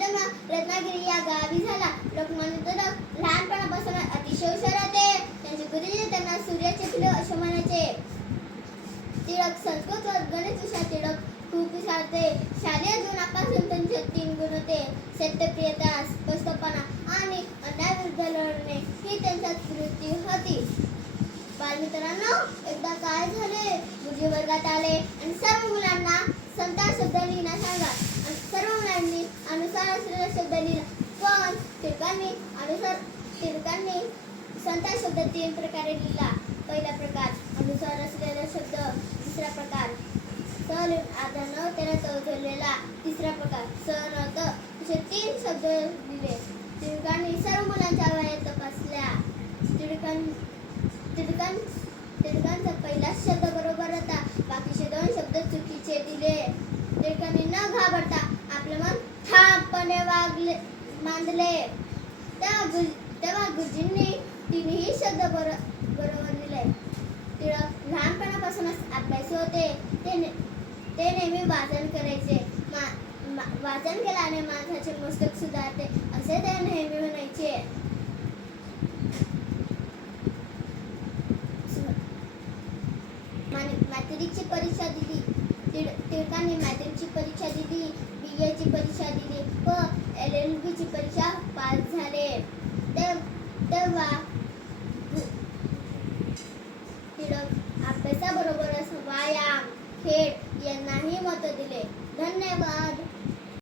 जन्म रत्नागिरी या गावी झाला. लोकमान्य टिळक लहानपणापासून अतिशय हुशार होते. त्यांचे गुरुजी त्यांना सूर्याचे पिल्लू असे म्हणायचे. टिळक संस्कृत व गणित विषयात टिळक खूप हुशार होते. शालेय जीवनापासून त्यांचे 3 गुण होते: सत्यप्रियता, स्पष्टपणा आणि अन्यायाविरुद्ध लढणे ही त्यांच्यात वृत्ती होती. बालमित्रांनो, एकदा काय झाले, गुरुजी वर्गात आले आणि सर्व मुलांना संता शब्द लिहिण्यास सांगा. सर्व मुलांनी अनुस्वार असलेला शब्द लिहिला. पण टिळकांनी संता शब्द 3 प्रकारे लिहिला. पहिला प्रकार अनुस्वार असलेला शब्द, दुसरा प्रकार स लिहून आधा न त्याला त जोडलेला, तिसरा प्रकार स न त असे 3 शब्द लिहिले. टिळकांनी सर्व मुलांच्या वह्या तपासल्या. टिळकांचा पहिला शब्द बरोबर होता, बाकीचे 2 शब्द चुकीचे दिले. टिळकांनी न घाबरता आपले मन ठामपणे मांडले. तेव्हा गुरुजींनी 3ही शब्द बरोबर लिहिले. टिळक लहानपणापासूनच अभ्यासू होते. ते नेहमी वाचन करायचे. वाचन केल्याने माणसाचे मस्तक सुधारते असे ते नेहमी म्हणायचे. मॅट्रिकची परीक्षा दिली. टिळकांनी मॅट्रिकची परीक्षा दिली, BA ची परीक्षा दिली व LLB ची परीक्षा पास झाले. तेव्हा